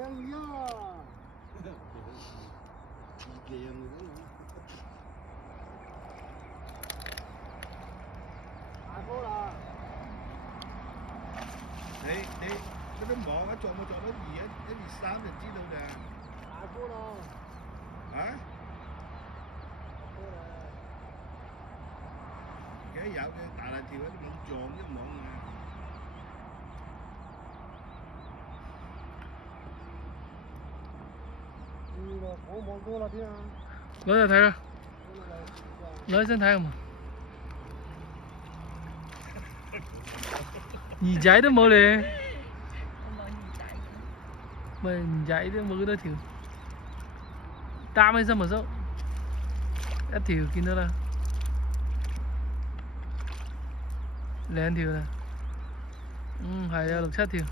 Kèn ya. Kèn nữa. Ai phố là. Để cái đứa mỏ nó chọn nó gì á, cái gì xám thì知道㗎。Ai phố là. Hả? Cái dạo cái大辣條喺度咁撞一網啊！我望過啦啲啊。攞嚟睇啦，攞起身睇下嘛。耳仔都冇你，咪耳仔都冇幾多條，擔起身咪收，一條見到啦，兩條啦，係有6、7條。